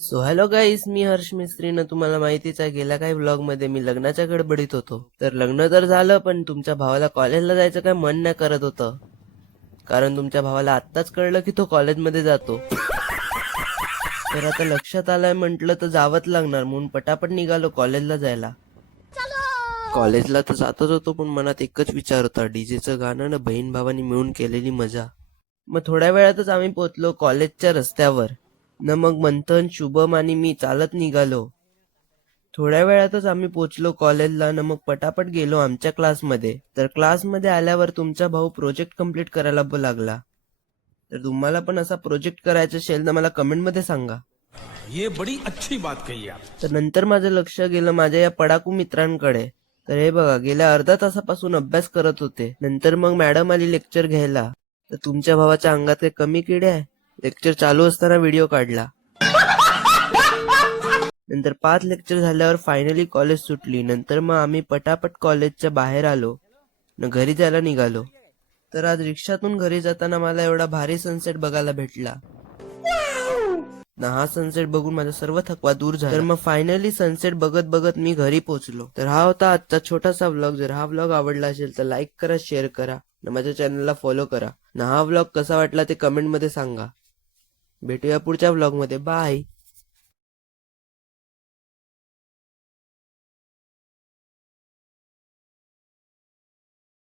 So hello गाईस, मी हर्ष मिस्त्री ना. तुम्हाला माहितीच आहे, गेल्या काही व्लॉग मध्ये मी लग्नाच्या गडबडीत होतो. तर लग्न तर झालं, पण तुमच्या भावाला कॉलेजला जायचं काय मन नाही करत होतं. कारण तुमच्या भावाला आत्ताच कळलं की तो कॉलेजमध्ये जातो. तर आता लक्षात आलंय, म्हटलं तर जावंच लागणार म्हणून पटापट निघालो कॉलेजला जायला. कॉलेजला तर जातच होतो, पण मनात एकच विचार होता, डीजेचं गाणं ना बहीण भावानी मिळून केलेली मजा. मग थोड्या वेळातच आम्ही पोहोचलो कॉलेजच्या रस्त्यावर. न मग मंथन, शुभम आणि मी चालत निघालो. थोड्या वेळातच आम्ही पोहोचलो कॉलेजला. न मग पटापट गेलो आमच्या क्लासमध्ये. तर क्लासमध्ये आल्यावर तुमचा भाऊ प्रोजेक्ट कम्प्लीट करायला लागला. तर तुम्हाला पण असा प्रोजेक्ट करायचा असेल तर मला कमेंटमध्ये सांगा. ये बड़ी अच्छी बात कही आप. तर नंतर माझं लक्ष गेलं माझ्या या पडाकू मित्रांकडे. तर हे बघा, गेल्या अर्धा तासापासून अभ्यास करत होते. नंतर मग मॅडम आली लेक्चर घ्यायला. तर तुमच्या भावाच्या अंगात काही कमी किडे आहे? लेक्चर चालू असताना व्हिडिओ काढला. नंतर 5 लेक्चर झाल्यावर फायनली कॉलेज सुटली. नंतर मग आम्ही पटापट कॉलेजच्या बाहेर आलो न घरी जायला निघालो. तर आज रिक्षातून घरी जाताना मला एवढा भारी सनसेट बघायला भेटला ना. हा सनसेट बघून माझा सर्व थकवा दूर झाला. तर मग फायनली सनसेट बघत बघत मी घरी पोहोचलो. तर हा होता आजचा छोटासा व्लॉग. जर हा व्लॉग आवडला असेल तर लाईक करा, शेअर करा, माझ्या चॅनलला फॉलो करा. ना हा व्लॉग कसा वाटला ते कमेंट मध्ये सांगा. भेटूया पुढच्या व्लॉग मध्ये. बाय.